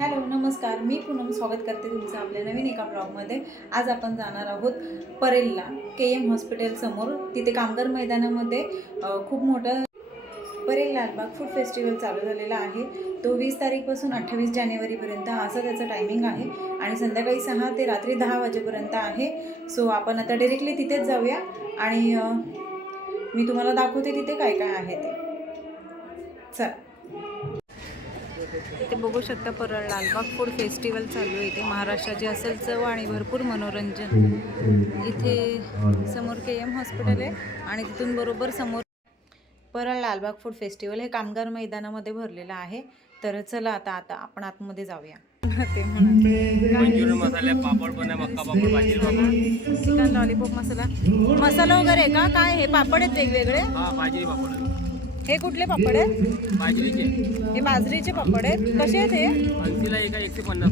Hello नमस्कार, मी पूनम स्वागत करते तुमचं आपल्या नवीन एका ब्लॉगमध्ये। आज आपण जाणार आहोत परेलला, KM हॉस्पिटल समोर। तिथे कामगार मैदानामध्ये खूप मोठं परेल लालबाग फूड फेस्टिवल चालू झालेला आहे। तो 20 तारीखपासून 28 जानेवारीपर्यंत असं त्याचं टायमिंग आहे आणि संध्याकाळी 6 ते रात्री 10 वाजेपर्यंत आहे। सो आपण आता डायरेक्टली तिथेच जाऊया आणि मी तुम्हाला दाखवते तिथे काय काय आहे ते। चल, इथे बघू शकता परळ लालबाग फूड फेस्टिवल चालू आहे। इथे महाराष्ट्राची असेल चव आणि भरपूर मनोरंजन। इथे समोर KM हॉस्पिटल आहे आणि तिथून बरोबर समोर परळ लालबाग फूड फेस्टिवल हे कामगार मैदानामध्ये भरलेलं आहे। तर चला आता आपण आतमध्ये जाऊया। ते मंचुरियन मसाले, पापड पण आहे, मक्का पापड, बाजरी पापड, चिकन लॉलीपॉप मसाला वगैरे का काय? हे पापड आहेत वेगवेगळे? हा बाजरी पापड। हे कुठले पापड आहेत? बाजरीचे। हे बाजरीचे पापड आहेत। कसे आहेत हे? 80 ला एक आहे, 150 ला।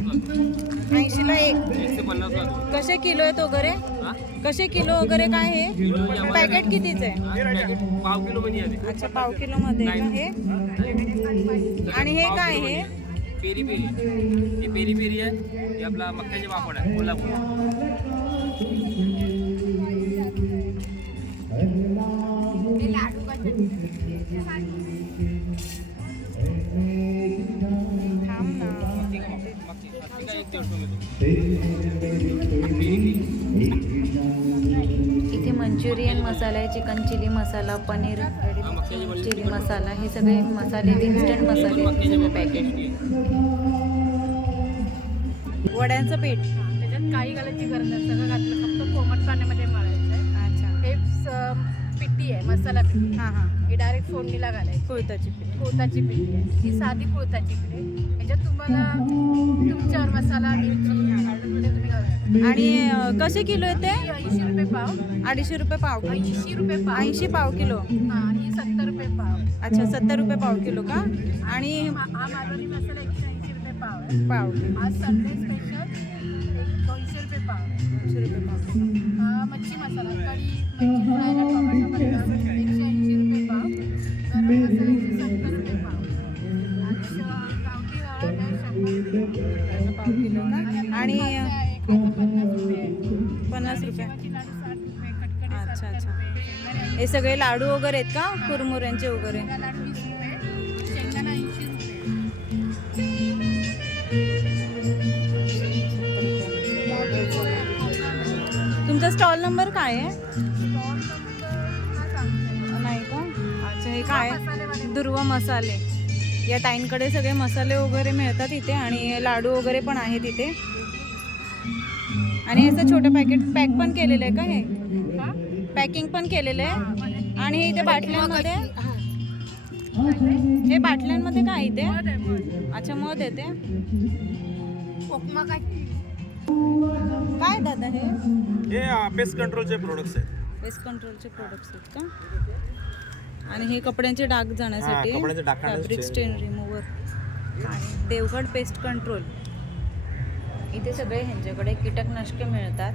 80 ला एक। 150 ला। कसे किलो आहेत वगैरे? कसे किलो वगैरे काय? हे पॅकेट कितीच आहे? पॅकेट पाव किलो मध्ये आहे। अच्छा, पाव किलो मध्ये का हे? आणि हे काय? हे पेरी पेरी, हे पेरी पेरी आहे। हे आपला मक्याचे पापड आहे, कोल्हापूर। इथे मंचुरियन मसाला आहे, चिकन चिली मसाला, पनीर चिली मसाला, हे सगळे मसाले इन्स्टंट मसाले पॅकेट। वड्यांचं पीठ त्याच्यात काही घालायची गरज नाही, सगळं घातलं, फक्त कोमट पाण्यामध्ये मळायचं आहे। अच्छा, हे पिठी आहे, मसाला पिठी। हां हां, ही डायरेक्ट फोडणीला घालायची। कुळथाची पीठ। कोळताची पिठी आहे, ही साधी कोळताची पिठी आहे। ह्याच्यात तुम्हाला तुमच्यावर मसाला, मिरची, हळद तुम्ही घालू शकता। आणि कसे किलो येते? 80 रुपये पाव। 250 रुपये पाव? 80 रुपये पाव। 80 पाव किलो? हां, ही 70 रुपये पाव। अच्छा, 70 रुपये पाव किलो का? आणि हा मालवणी मसाला 180 रुपये पाव आहे। पाव हा संडे स्पेशल 200 रुपये पाव आहे। 200 रुपये पाव। हा मच्छी मसाला, कढी, मच्छी फ्रायला टोमॅटो मसाला 180 रुपये पाव। गरम मसाल्याचे 70 रुपये पाव। आणि गावठी हळद आहे 100 रुपये पाव किलो का? आणि 50 रुपये। 50 रुपये। शेवाची लाडू 60 रुपये, कटकडी अच्छा, 70 अच्छा। रुपये, शेंगदाणे हे सगळे लाडू वगैरे आहेत का? कुरमुऱ्यांचे वगैरे? लाडू 20 रुपये, शेंगदाणा 80 रुपये। तुमचा स्टॉल नंबर काय आहे? स्टॉल नंबर हा सांगते। नाही का? अच्छा, हे काय? मसालेवाले। दुर्वा मसाले। या ताईंकडे सगळे मसाले वगैरे मिळतात इथे आणि लाडू वगैरे पण आहेत इथे। आणि असं छोटं पॅक पण केलेलं आहे का? हे पॅकिंग पण केलेलं आहे। आणि हे इथे बाटल्यांमध्ये, हे बाटल्यांमध्ये काय इथे? अच्छा, मध येते। उपमा काय? काय दादा हे? हे पेस्ट कंट्रोलचे प्रोडक्ट्स आहेत। पेस्ट कंट्रोलचे प्रोडक्ट्स आहेत का? आणि हे कपड्यांचे डाग जाण्यासाठी, कपड्यांचे डाग काढण्यासाठी, फॅब्रिक स्टेन रिमूव्हर। आणि देवगड पेस्ट कंट्रोल। इथे सगळे ह्यांच्याकडे कीटकनाशके मिळतात।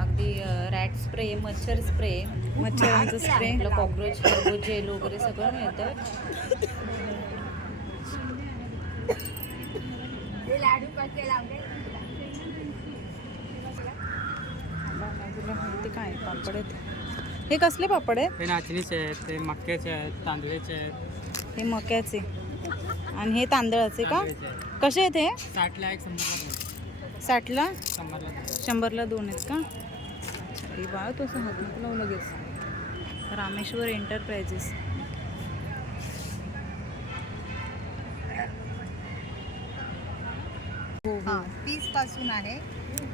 अगदी रॅट स्प्रे, मच्छर स्प्रे, मच्छरांचा स्प्रे, कॉक्रोच जेल वगैरे सगळं मिळतं। लाडू कसे लावले? तुला माहिती काय पापड आहेत? हे कसले पापड आहेत? हे नाचणीचे आहेत, ते मक्याचे आहेत, तांदळाचे आहेत। हे मक्याचे आणि हे तांदळाचे का? कसे आहेत हे? 60 ला एक, 60ला? 100 ला 200 आहेत का? अच्छा, हे बाळ तसं हात नको लावू लगेच। रामेश्वर एंटरप्राइजेस। हो हो। 30 पासून आहे।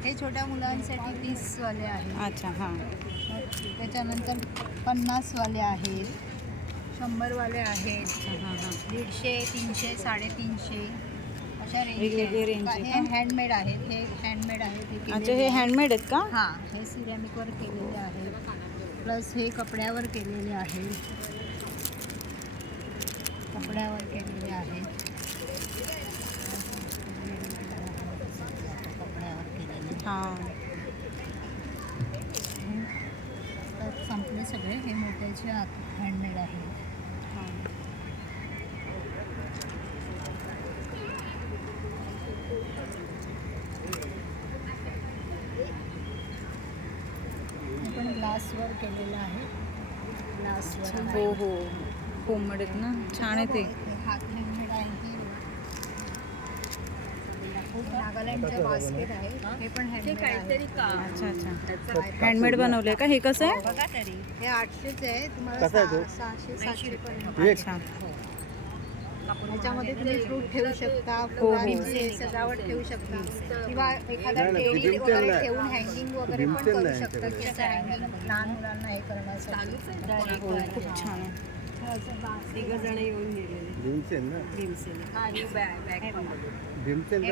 हे छोट्या मुलांसाठी 30 वाले आहेत। अच्छा, हां। त्याच्यानंतर 50 वाले आहेत, 100 वाले आहेत, अच्छा, हां हां। 150, 300, 350 अशा वेगवेगळे रेंज range आहे हे का? हँडमेड आहेत। हे हँडमेड आहेत। अच्छा, हे हँडमेड आहेत का? हां, हे सिरॅमिकवर केलेले आहेत, प्लस हे कपड्यावर केलेले आहेत। कपड्यावर केलेले आहेत। हां। तर संपले सगळे। हे मोत्याचे हँडमेड आहेत। हां। ग्लासवर केलेलं आहे. ग्लासवर हो हो होममेड आहेत ना, छान आहे ते. हात हँडमेड आहे की नागालँडचं बास्केट आहे, हे पण हँडमेड आहे. अच्छा अच्छा, हँडमेड बनवले का? हे कसं आहे? बघा तरी हे 800चे आहे, तुम्हाला 600-700 पर्यंत. अच्छा ह्याच्यामध्ये तुम्ही फ्रूट ठेवू शकता, हो. फुलांची सजावट ठेवू शकता किंवा एखादा टेडी वगैरे ठेवून हँगिंग वगैरे पण करू शकता की असं हँगिंग लहान मुलांना हे करण्यासाठी. हो खूप छान आहे. हे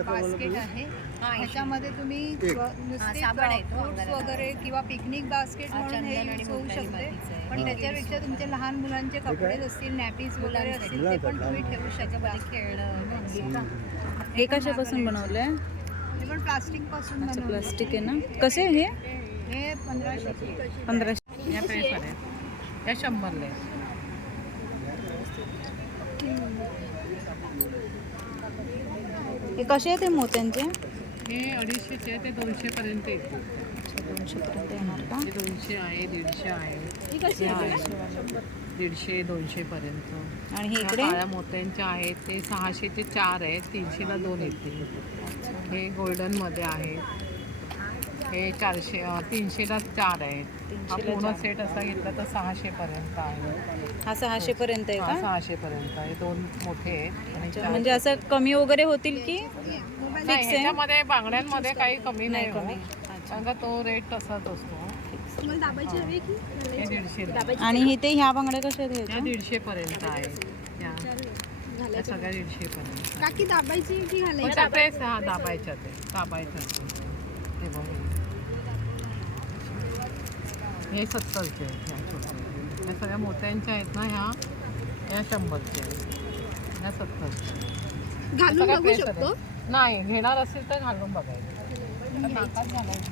बास्केट आहे, ह्याच्यामध्ये तुम्ही नुसते फ्रुट्स वगैरे किंवा पिकनिक बास्केट म्हणून हे यूज होऊ शकते. पण त्याच्यापेक्षा तुमचे लहान मुलांचे कपडे असतील, नॅपीज वगैरे असतील, ते पण तुम्ही ठेवू शकता. खेळणं हे कशापासून बनवलं आहे? हे पण प्लास्टिक पासून अच्छा बनवलं. प्लास्टिक आहे ना. कसे आहे हे? हे 1500. 1500. या पेपर आहे या 100ला आहे. हे कसे आहे ते मोत्यांचे? हे 250चे आहे, ते 200 पर्यंत येते. 200 पर्यंत येणार का? ते 200 आहे, 150 आहे, हे आहे 150, 200 पर्यंत. आणि हे ह्या इकडे काळ्या मोत्यांच्या आहेत, ते 600चे 4 आहेत, 300ला 2 येतील. हे गोल्डनमध्ये आहेत, हे 400 300ला 4 आहेत. हा 300ला पूर्ण 4. सेट असा घेतला तर 600 पर्यंत आहे. हा 600 पर्यंत आहे हा का? 600 पर्यंत आहे. 2 मोठे आहेत आणि अच्छा, 4 म्हणजे असं कमी वगैरे होतील की नाही, फिक्स आहे? ह्याच्यामध्ये बांगड्यांमध्ये काही कमी नाही कमी. होत. कारण का तो रेट तसाच असतो. हे 150 आणि हे ते ह्या बांगड्या कशा आहेत या ह्याच्या? 150 पर्यंत आहे. या सगळ्या 150 पर्यंत. काकी दाबायची की पण तेच हा दाबायच्या ते. हे बघ हे 70चे आहेत ह्या छोट्या. या सगळ्या मोत्यांच्या आहेत ना, ह्या 100चे आहेत. ह्या 70चे. घालून बघू शकतो. नाही, घेणार असेल तर घालून बघायचं. नाकात घालायचं.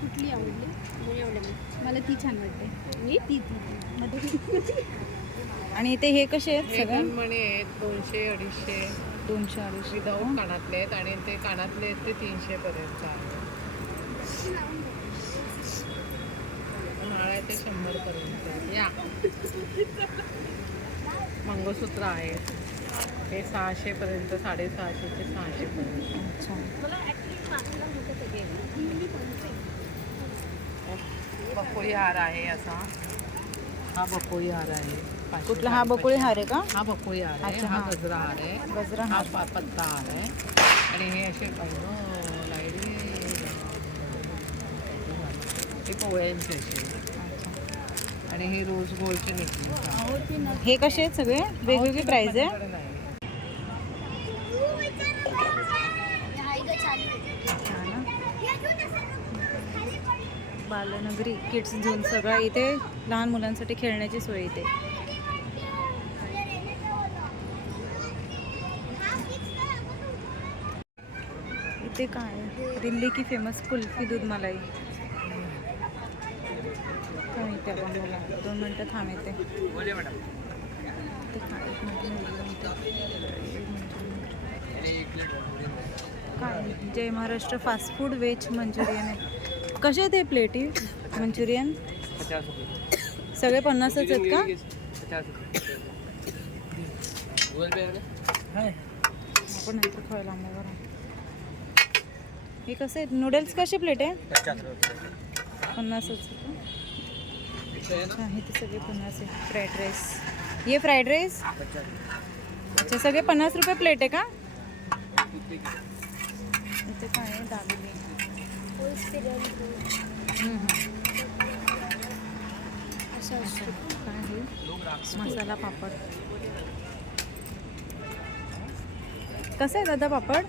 कुठली आवडली? मला ती छान वाटते. ती आणि ते हे कसे आहेत हे सगळे? मणी आहेत 200, 250 200-250. विदाऊट कानातले आहेत आणि ते कानातले आहेत ते 300 पर्यंत आहे. नाळ्या ते 100 पर्यंत. या मंगळसूत्र आहेत, हे 600 पर्यंत, 650 ते 600 पर्यंत. अच्छा. बकोळी हार आहे असा. हा बकोळी हार आहे. 500 कुठला हा बकुळी हार आहे का? हा बकोळी हार आहे. अच्छा, हा हा. गजरा हार आहे. गजरा हा हार. पत्ता हार आहे. आणि हे असे लाईट हे पोळ्यांचे असे. आणि हे रोज गोल्डचे नेकलेस आहे. हे कसे आहेत सगळे? वेगवेगळी प्राइस आहे? माझ्याकडे नाही. अच्छा ना. बालनगरी किड्स झोन सगळं इथे, लहान मुलांसाठी खेळण्याची सोय इथे. इथे काय आहे? दिल्ली की फेमस कुल्फी दूध मलाई. काय इथे आपण बघूया. 2 मिनटं थांब येते. बोले मॅडम. इथे काय एक मिनिट. काय जय Maharashtra fast food veg manchurian आहे. कसे आहेत हे प्लेटी मंचुरियन? 50 रुपये. सगळे 50च आहेत का? 50 रुपये. गूगल पे आहे का? आपण नंतर खायला आम्हाला. हे कसं आहे? नूडल्स कसे प्लेट आहे? 50 रुपये. 50च आहे. अच्छा हे ते सगळे 50 आहे. Fried rice. हे फ्राईड राईस? 50. अच्छा सगळे 50 रुपये प्लेट आहे का? इथे काय आहे? दाबेली. काय आहे? मसाला पापड. कसं आहे दादा पापड?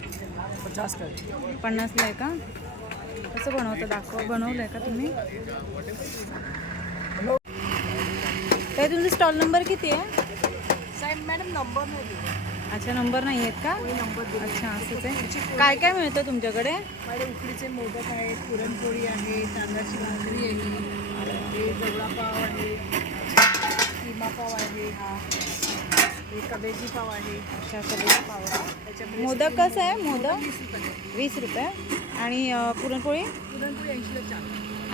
50 का? 50ला आहे का? कसं बनवतं दाखवा. बनवलं आहे का तुम्ही? काय तुमचा स्टॉल नंबर किती आहे? साहेब मॅडम नंबर नाही. अच्छा नंबर नाही आहेत का? अच्छा असंच आहे. काय काय मिळतं तुमच्याकडे? माझ्या उकडीचे मोदक आहेत, पुरणपोळी आहे, तांदळाची भाकरी आहे, जवळा पाव आहे, किमा पाव आहे, हे कबेजी पाव आहे. अच्छा सगळे पाव. त्याच्यामध्ये मोदक कसं आहे? मोदक 20 रुपये. 20 रुपये. आणि पुरणपोळी पुरणपोळी 80ला 4.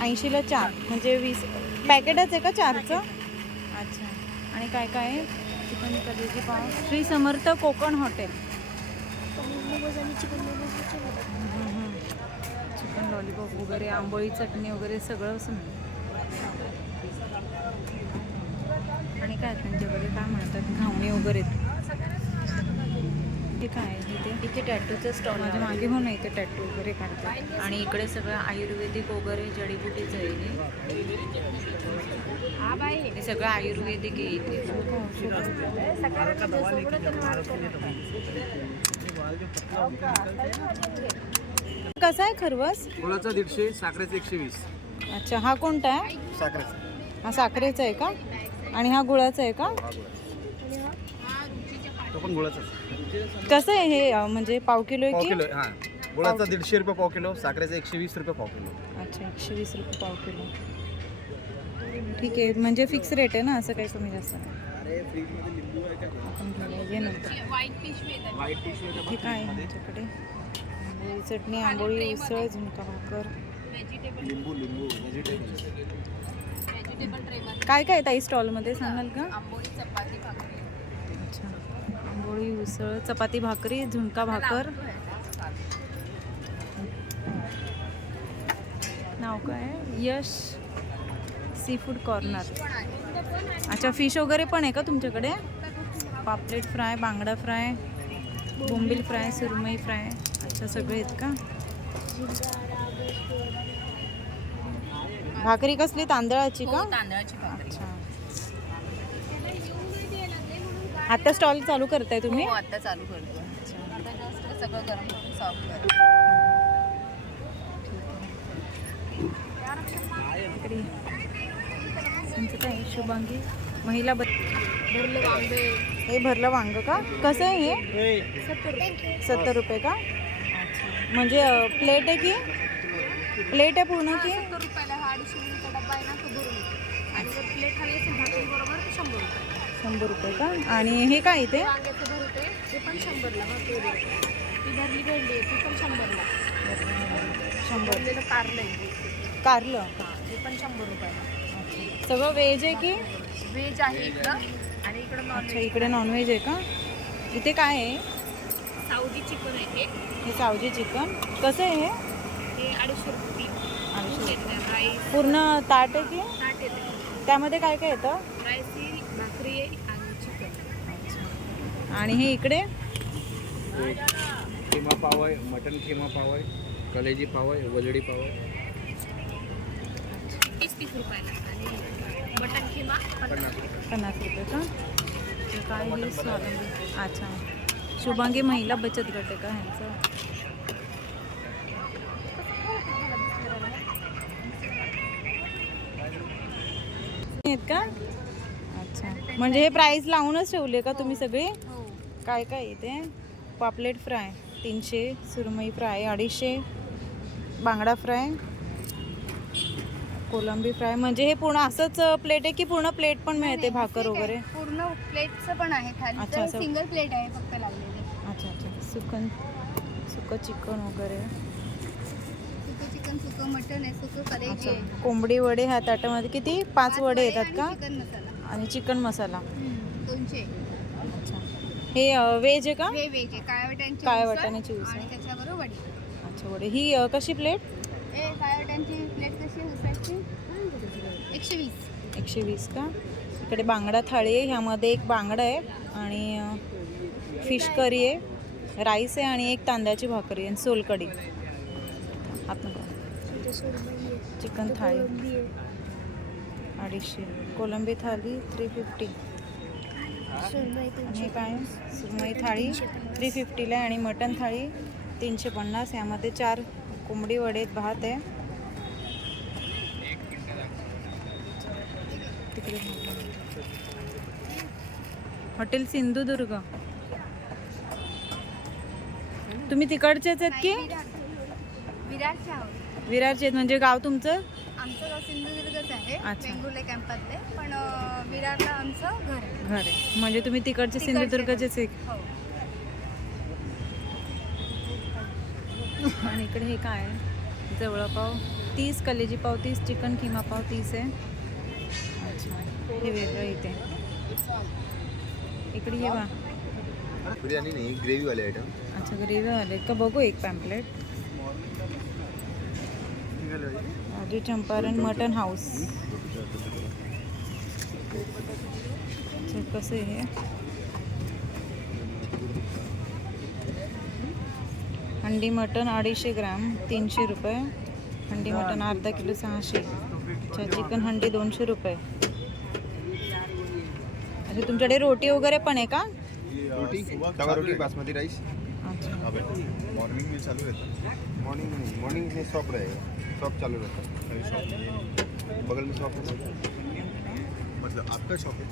80ला 4 म्हणजे 20 पॅकेटच आहे का 4चं? अच्छा. आणि काय काय आहे? चिकन कलेजी पाव, Shri Samarth Konkan hotel, chicken lollipop वगैरे, आंबोळी चटणी वगैरे सगळं असं मिळतं. आणि काय त्यांच्याकडे काय म्हणतात घावणे वगैरे. हे काय आहे इथे टॅटूचं स्टॉल माझ्या मागे हो ना, इथे टॅटू वगैरे काढतात. आणि इकडे सगळं आयुर्वेदिक वगैरे जडीबुटीचं आहे हे सगळं आयुर्वेदिक आहे इथे. कसा आहे खरवस? गुळाचा 150, साखरेचा 120. अच्छा, हा कोणता आहे? साखरेचा हा साखरेचा आहे का? आणि हा गुळाचा आहे का? तो पण गुळाचा. कसं आहे हे म्हणजे पाव किलो आहे पाव की? किलो आहे, हां. गुळाचा 150 रुपये पाव किलो, साखरेचा 120 रुपये पाव किलो. अच्छा, 120 रुपये पाव किलो. ठीक आहे, म्हणजे फिक्स रेट आहे ना, असं काही कमी जास्त नाही. आपण घेऊया ये नंतर. हे काय आहे आमच्याकडे? आंबोळी चटणी, आंबोळी उसळ, झुणका भाकर. लिंबू व्हेजिटेबल. काय काय ताई स्टॉलमध्ये सांगाल का? आंबोळी चपाती भाकरी. अच्छा, आंबोळी उसळ, चपाती भाकरी, झुणका भाकर. नाव काय आहे? यश सी फूड कॉर्नर. अच्छा, फिश वगैरे पण आहे का तुमच्याकडे? पापलेट फ्राय, बांगडा फ्राय, बोंबील फ्राय, सुरमई फ्राय. अच्छा, सगळे आहेत का? भाकरी कसली, तांदळाची का? तांदळाची भाकरी. अच्छा, आता स्टॉल चालू करताय तुम्ही? हो, आता चालू करतो. आता जस्ट सगळं गरम करून सर्व करतो. इकडे तुमचं काय? शुभांगी महिला भरले वांगे हे भरलं वांग का? कसं आहे हे? 70 रुपये का? अच्छा, म्हणजे प्लेट आहे की? प्लेट आहे पूर्ण की? 70 रुपयाला. हा 250 मिनिटचा डब्बा आहे ना, तो भरून येतो. आणि जर प्लेट हवी असेल भाकरी बरोबर तर 100 रुपये. 100 रुपये का? आणि हे काय इथे? वांग्याचं भरते ते पण 100ला. भाकरी बरोबर. ती भरली भेंडी आहे ती पण 100ला. 100. भरलेलं कारलं आहे कारलं ते पण 100 रुपयाला. सगळं व्हेज आहे की? व्हेज आहे इकडं आणि इकडं अच्छा, नॉनव्हेज. इकडे नॉनव्हेज आहे का? इथे काय आहे? साऊदी चिकन आहे हे सावजी चिकन. कसं आहे हे? हे 250 रुपये. 250. राईस पूर्ण ताट आहे की? ताट येते. त्यामध्ये काय काय येतं? राईस ही भाकरी आहे आणि चिकन. आणि हे इकडे खिमा पाव आहे, मटन खिमा पाव आहे, कलेजी पाव आहे, वजडी पाव आहे. 30 रुपयाला. आणि मटन किमा 50 रुपये का? ते काय हे स्वावलंबी. अच्छा, शुभांगी महिला बचत गट आहे का ह्यांचं? आहेत का? अच्छा, म्हणजे हे प्राईस लावूनच ठेवले का तुम्ही सगळे? हो. काय काय इथे? पापलेट फ्राय 300, सुरमई फ्राय 250, बांगडा फ्राय, कोलंबी फ्राय. म्हणजे हे पूर्ण असंच प्लेट आहे की पूर्ण प्लेट पण मिळते भाकर वगैरे? पूर्ण प्लेटचं पण आहे खाली. अच्छा, असं. सिंगल प्लेट आहे फक्त लागलेली. अच्छा अच्छा, सुकं चिकन वगैरे. सुकं चिकन, सुकं मटन आहे, सुकं कलेजी अच्छा, आहे. कोंबडी वडे ह्या ताटामध्ये किती? 5 वडे येतात का? चिकन मसाला आणि चिकन मसाला. 200. अच्छा, हे व्हेज आहे का? व्हेज आहे. काळ्या वाटाण्याची उसळ. आणि त्याच्याबरोबर वडी. अच्छा, वडे. ही कशी प्लेट? काळ्या वाटाण्याची प्लेट कशी उसाची? 120. 120 का? इकडे बांगडा थाळी आहे. ह्यामध्ये एक बांगडा आहे आणि फिश करी आहे, राईस आहे आणि एक तांदळाची भाकरी आणि सोलकढी. चिकन थाळी 250, कोलंबी थाळी 350. आणि हे काय? सुरमई थाळी 350ला आहे आणि मटन थाळी 350. यामध्ये 4 कोंबडी वडे, भात आहे. तिकडे हॉटेल सिंधुदुर्ग. तुम्ही तिकडचेच आहेत की? विरारचे आहोत. विरारचे आहेत, म्हणजे गाव तुमचं? आमचं गाव सिंधुदुर्गच आहे. अच्छा. वेंगुर्ले कॅम्पातले. पण विरारला आमचं घर आहे. घर आहे, म्हणजे तुम्ही तिकडचे तिकडचे. सिंधुदुर्गचेच आहे. हो. आणि इकडे हे काय आहे? जवळपाव 30, कलेजी पाव 30, चिकन किमा पाव 30 आहे. अच्छा, हे वेगळं इथे. इकडे ये बा. बिर्याणी नाही, ग्रेव्ही वाले आयटम. अच्छा, ग्रेव्ही वाले का बघू एक pamphlet. Raju Champaran mutton house. अच्छा, कसं आहे हे? हंडी मटन 250 ग्राम 300 रुपये. हंडी मटन अर्धा किलो 600. अच्छा, चिकन हंडी 200 रुपये. अच्छा, तुमच्याकडे रोटी वगैरे पण आहे का? रोटी, तवा रोटी, बासमती राइस. अच्छा, मॉर्निंग में चालू रहता है. मॉर्निंग में शॉप रहेगा, शॉप चालू रहता है. शॉप बगल में शॉप है. मतलब आपका शॉप है.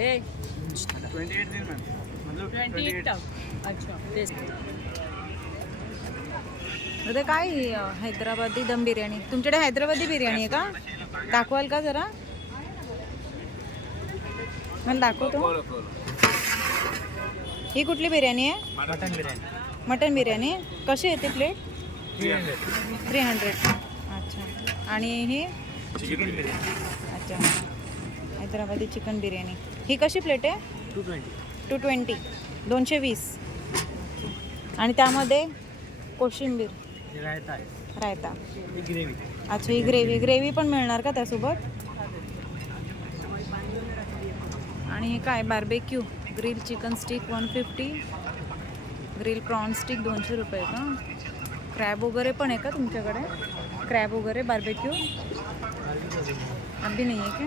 ए 28 दिन मैम, मतलब 28 अच्छा आता काय ही, हैदराबादी दम बिर्याणी. तुमच्याकडे हैदराबादी बिर्याणी आहे का? दाखवाल का जरा? मला दाखवतो. ही कुठली बिर्याणी आहे? Mutton biryani mutton biryani. कशी येते प्लेट? 300. 300. अच्छा, आणि ही? चिकन बिर्याणी अच्छा, हैदराबादी चिकन बिर्याणी. ही कशी प्लेट आहे? 220. 220. 220. आणि त्यामध्ये कोशिंबीर, हे रायता आहे, रायता. ही ग्रेव्ही. अच्छा, ही ग्रेव्ही पण मिळणार का त्यासोबत? आणि हे काय? Barbecue grill chicken stick 150. Grill prawn stick 200 रुपये का? क्रॅब वगैरे पण आहे का तुमच्याकडे? क्रॅब वगैरे बार्बेक्यू अभी नाही आहे का?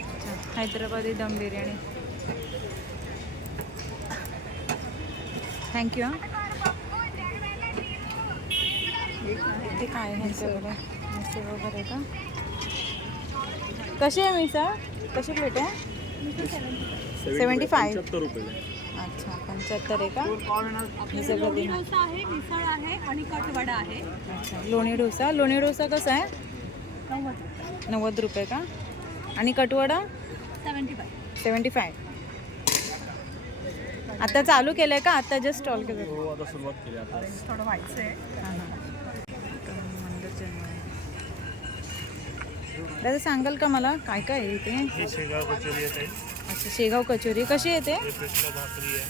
अच्छा, हैदराबादी दम बिर्याणी. थँक्यू. हां, इथे काय आहे ह्यांच्याकडे? मिसळ वगैरे का? कशी आहे मिसळ? कशी प्लेट आहे? 75. अच्छा, 75 आहे का? मिसळ लोणी डोसा आहे, मिसळ आहे आणि कटवडा आहे. अच्छा, लोणी डोसा. लोणी डोसा कसा आहे? 90 रुपये का? आणि कटवडा? 75. आता चालू केलं आहे का? आता जस्ट स्टॉल केलं? आता सुरुवात केली आता. थोडं व्हायचं आहे. हां हां. दादा सांगाल का मला काय काय आहे इथे? ही शेगाव कचोरी येते. अच्छा, शेगाव कचोरी कशी येते? हे पिठलं भाकरी आहे,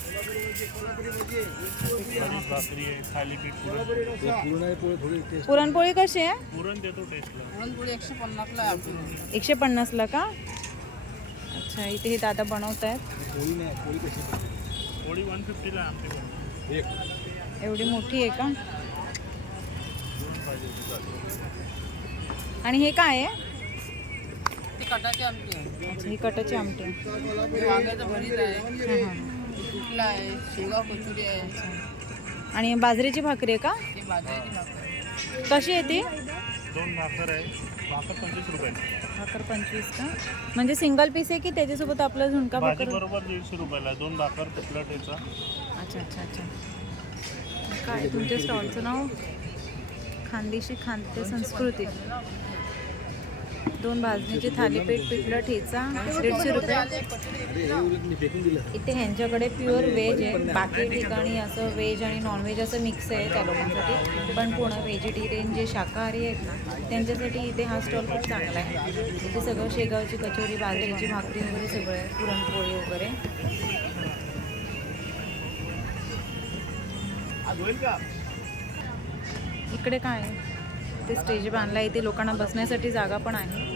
कणिक भाकरी आहे, थालीपीठ पुरण. पुरणपोळी कशी आहे? पुरण देतो टेस्टला. 150ला का? अच्छा, इथे हे दादा बनवत आहेत. पोळी 150ला आमच्याकडे. एवढी मोठी आहे का? आणि हे काय आहे? कटाची आमटी आहे, अच्छा, ही कटाची आमटी आहे. वांग्याचं भरीत आहे, हां हां. पिठलं आहे, शेगाव कचोरी आहे, आणि बाजरीची भाकरी आहे का? ती बाजरीची भाकरी. कशी आहे ती? 2 भाकर आहे, भाकर 25 रुपये. भाकर 25 का? म्हणजे सिंगल पीस आहे की त्याच्यासोबत आपलं झुणका भाजी भाकर? बरोबर 150 रुपयाला. 2 भाकर पिठलं ठेचा. अच्छा अच्छा अच्छा. काय तुमच्या स्टॉलचं नाव? खानदेशी खाद्य संस्कृती. 2 भाजणीची थालीपीठ, पिठलं ठेचा 150 रुपये. इथे ह्यांच्याकडे प्युअर व्हेज आहे. बाकी ठिकाणी असं व्हेज आणि नॉनव्हेज असं मिक्स आहे त्या लोकांसाठी. पण पूर्ण व्हेजिटेरियन जे शाकाहारी आहेत ना, त्यांच्यासाठी इथे हा स्टॉल खूप चांगला आहे. इथे सगळं शेगावची कचोरी, बाजरीची भाकरी वगैरे सगळं आहे, पुरणपोळी वगैरे. इकडे काय आहे? ते स्टेज बांधला. इथे लोकांना बसण्यासाठी जागा पण आहे.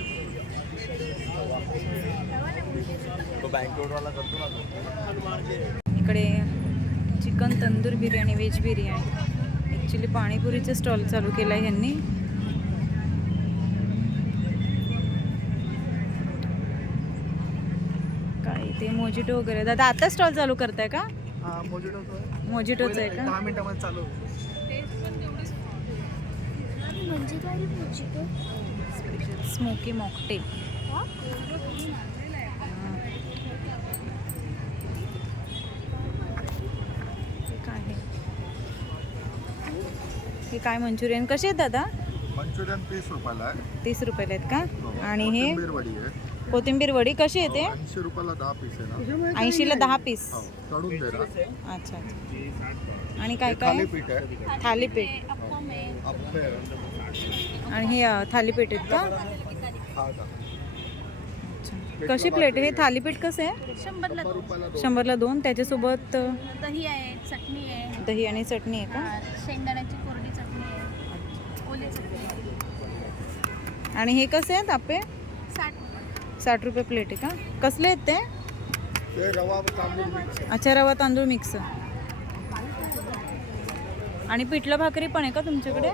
इकडे chicken tandoor biryani, veg biryani. Actually पाणीपुरीचं स्टॉल चालू केला आहे यांनी. काय ते मोजिटो वगैरे. दादा आता स्टॉल चालू करताय का? मोजिटोचं आहे का? 10 मिनिटांमध्ये चालू. Special smoky mocktail. हे काय मंचुरियन कसे आहेत दादा? मंचुरियन 30 रुपयाला आहे. 30 रुपयाला आहेत का? आणि हे कोथिंबीर वडी आहे. कोथिंबीर वडी कशी येते? 80 रुपयाला 10 पीस आहे ना. 80ला 10 पीस. हो, तळून दे ना. अच्छा अच्छा. आणि काय काय? थालीपीठ आहे. थालीपीठ. अप्पे आहे. आणि हे थालीपीठ आहेत का? हा का. कशी प्लेट हे थालीपीठ कसं आहे? 100ला 2. 100ला 2. त्याच्यासोबत दही आहे, चटणी आहे, दही आणि चटणी आहे का? शेंगदाण्याची कोरडी चटणी आहे, ओली चटणी आहे. आणि हे कसे आहेत आप्पे? 60 रुपये प्लेट आहे का? कसले आहेत ते? ते रवा तांदूळ मिक्स आहे. अच्छा, रवा तांदूळ मिक्स. आणि पिठलं भाकरी पण आहे का तुमच्याकडे?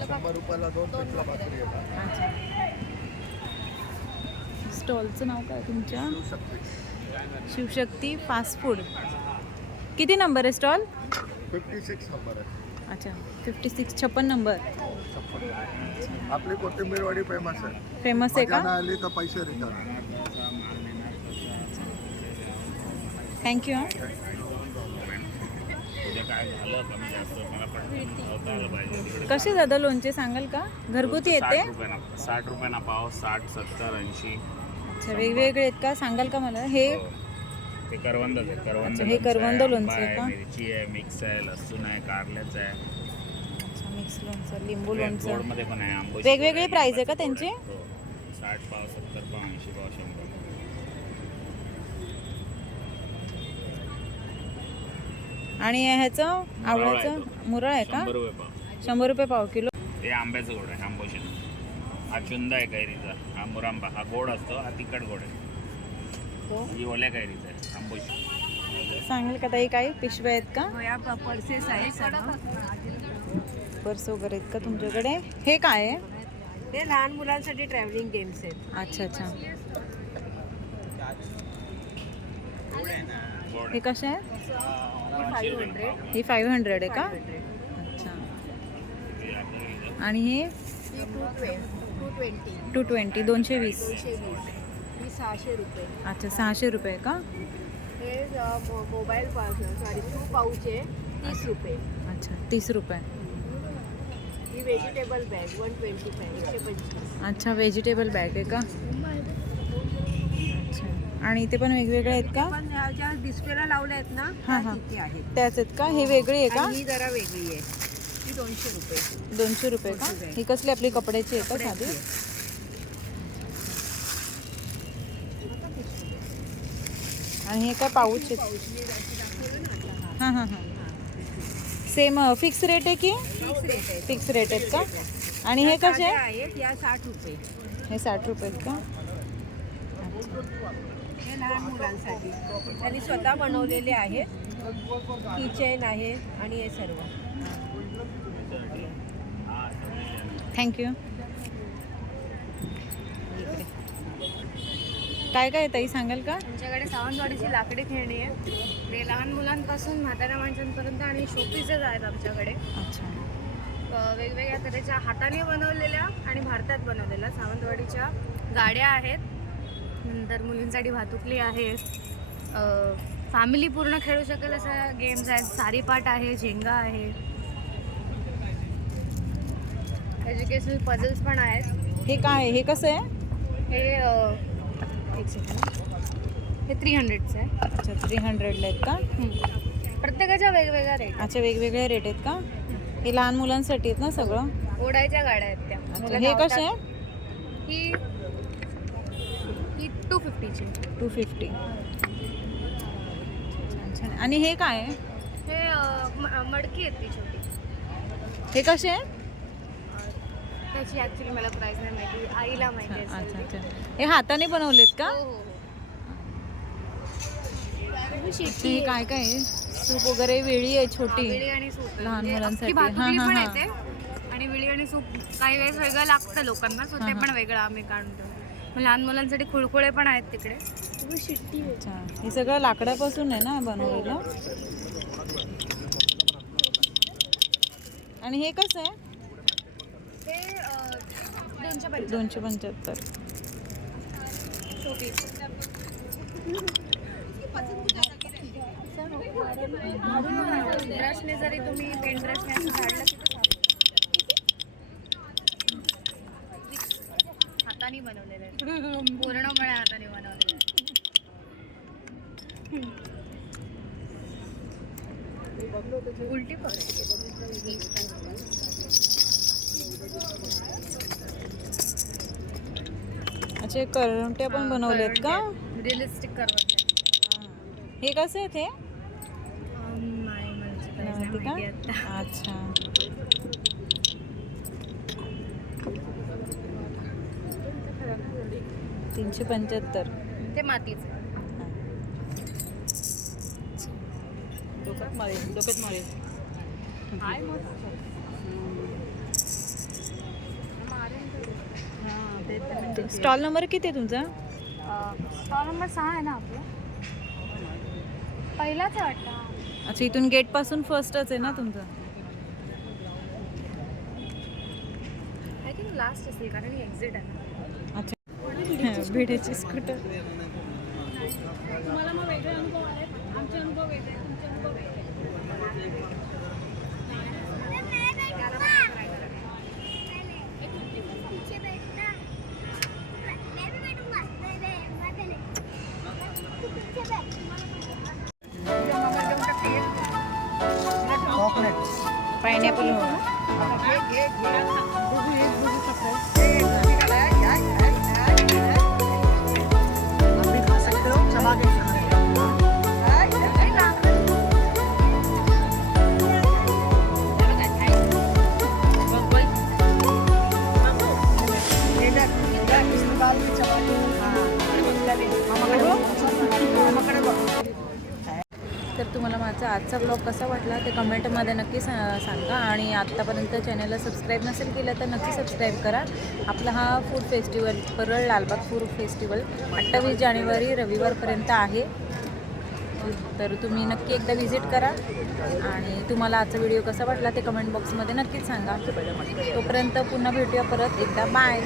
100 रुपयाला 2 पिठलं भाकरी येतात. अच्छा. स्टॉलचं नाव काय तुमच्या? Shivshakti fast food. किती नंबर आहे स्टॉल? 56 नंबर आहे. अच्छा, 56, 56 नंबर. आपली कोथिंबीर वडी फेमस आहे. फेमस आहे मजा का? नाही आली तर पैसे रिटर्न. थँक्यू. कसे दादा लोणचे सांगाल का? घरगुती येते? 60 रुपये ना पाव, 60, 70, 80. अच्छा, वेगवेगळे आहेत का? सांगाल का मला? हे ते करवंदच आहे. करवंद अच्छा, हे करवंद लोणचं आहे का? मिरची आहे, मिक्स आहे, लसूण आहे, कारल्याचं आहे. अच्छा, मिक्स लोणचं, लिंबू लोणचं. गोडमध्ये पण आहे, आंबोशी वेगवेगळी गोड प्राइस आहे का गोड त्यांची? हो. 60 पाव, 70 पाव, 80 पाव, 100. आणि ह्याचं आवळ्याचं मुरळ आहे का? 100 रुपये पाव. 100 रुपये पाव किलो. हे आंब्याचं गोड आहे, आंबोशी. हा चुंदा आहे कैरीचा, हा मुरांबा. हा गोड असतो, हा तिखट गोड आहे. ही ओल्या कैरीचा आहे, आंबोशी. सांगाल का ताई काही पिशव्या आहेत का? या पर्सेस आहे सर्व. पर्स वगैरे आहेत का तुमच्याकडे? हे काय आहे? ते लहान मुलांसाठी ट्रॅव्हलिंग गेम्स आहेत. अच्छा अच्छा. गोड हे कसे आहे? 500. ही 500 आहे का? अच्छा. आणि हे 220. 220, 220. ही 600 रुपये. अच्छा, 600 रुपये का? हे मोबाईल सॉरी पाऊच आहे 30 रुपये. अच्छा, 30 रुपये. ही व्हेजिटेबल बॅग 125 125. अच्छा, व्हेजिटेबल बॅग आहे का? अच्छा. आणि इथे पण वेगवेगळे आहेत का? पण ह्या ज्या डिस्प्लेला लावल्या आहेत ना हां हां, तिथे आहेत. त्याच आहेत का? ही वेगळी आहे का? आणि ही जरा वेगळी आहे. ही 200 रुपये. 200 रुपये का? ही कसली आपली कपड्याची आहे का साधी? आणि हे काय पाऊच आहेत? हां हां हां. सेम फिक्स रेट आहे की? फिक्स रेट आहेत का? आणि हे कसे आहे? आहेत या 60 रुपये. हे 60 रुपये आहेत का? हे लहान मुलांसाठी त्यांनी स्वतः बनवलेले आहेत. किचन आहे आणि हे सर्व. थँक्यू. काय काय ताई सांगाल का? आमच्याकडे सावंतवाडीची लाकडी खेळणी आहे. ते लहान मुलांपासून म्हाताऱ्या माणसांपर्यंत आणि शोपीसेस आहेत आमच्याकडे. अच्छा. वेगवेगळ्या तऱ्हेच्या हाताने बनवलेल्या आणि भारतात बनवलेल्या सावंतवाडीच्या गाड्या आहेत. नंतर मुलींसाठी भातुकली आहे. फॅमिली पूर्ण खेळू शकेल अशा गेम्स आहेत. सारीपाट आहे, झेंगा आहे. एज्युकेशनल पझल्स पण आहेत. हे काय आहे? हे कसं आहे? हे एक सेकंड, हे 300चं आहे. अच्छा, 300ला आहेत का? प्रत्येकाच्या वेगवेगळ्या रेट. अच्छा, वेगवेगळे रेट आहेत का? हे लहान मुलांसाठी आहेत ना सगळं? ओढायच्या गाड्या आहेत त्या. अच्छा, हे कसे आहे? ही 250ची. 250. छान छान. आणि हे काय आहे? हे मडकी आहेत ती छोटी. हे कसे आहे? त्याची ॲक्च्युली मला प्राईस नाही माहिती, आईला माहिती अच्छा असेल. अच्छा. हे हाताने बनवलेत का? हो हो हो. हे काय काय आहे? सूप वगैरे, वेळी आहे छोटी विळी आणि सूप लहान मुलांसाठी. भातुकली हां, हां, पण हां. येते. आणि विळी आणि सूप काही वेळेस वेगळं लागतं लोकांना, सो ते पण वेगळं आम्ही काढून ठेवतो. मग लहान मुलांसाठी खुळखुळे पण आहेत तिकडे. अच्छा, हे सगळं लाकडापासून आहे ना बनवलेलं? आणि हे कसं आहे? हे 275. 275. ब्रशने जरी तुम्ही पेन ब्रशने असं काढलं की हाताने बनवलेलं आहे. पूर्णपणे हाताने बनवले. उलटी अच्छा करवट्या पण बनवलेत का? रिअलिस्टिक करवट. हे कसं आहे ते नाही म्हणजे नव्हती का? अच्छा. $375. ते मातीचे. डोक्यात मारेल. स्टॉल नंबर किती आहे तुमचा? स्टॉल नंबर 6 आहे ना आपला. पहिलाच आहे वाटतं. अच्छा इथून गेट पासून फर्स्टच आहे ना तुमचं? आय थिंक लास्ट असेल कारण ही एक्झिट आहे. अच्छा भिडेची स्कूटर. तुम्हाला मग वेगळे अनुभव आले. आमचे अनुभव वेगळे, तुमचे अनुभव वेगळे. पायनॅपल. तर तुम्हाला माझा आजचा ब्लॉग कसा वाटला ते कमेंटमध्ये नक्की सांगा. आणि आत्तापर्यंत चॅनलला सबस्क्राईब नसेल केलं तर नक्की सबस्क्राईब करा. आपला हा food festival Parel Lalbaug food festival 28 जानेवारी रविवारपर्यंत आहे. तर तुम्ही नक्की एकदा व्हिजिट करा. आणि तुम्हाला आजचा व्हिडिओ कसा वाटला ते कमेंट बॉक्समध्ये नक्कीच सांगा. तोपर्यंत पुन्हा भेटूया परत एकदा. बाय.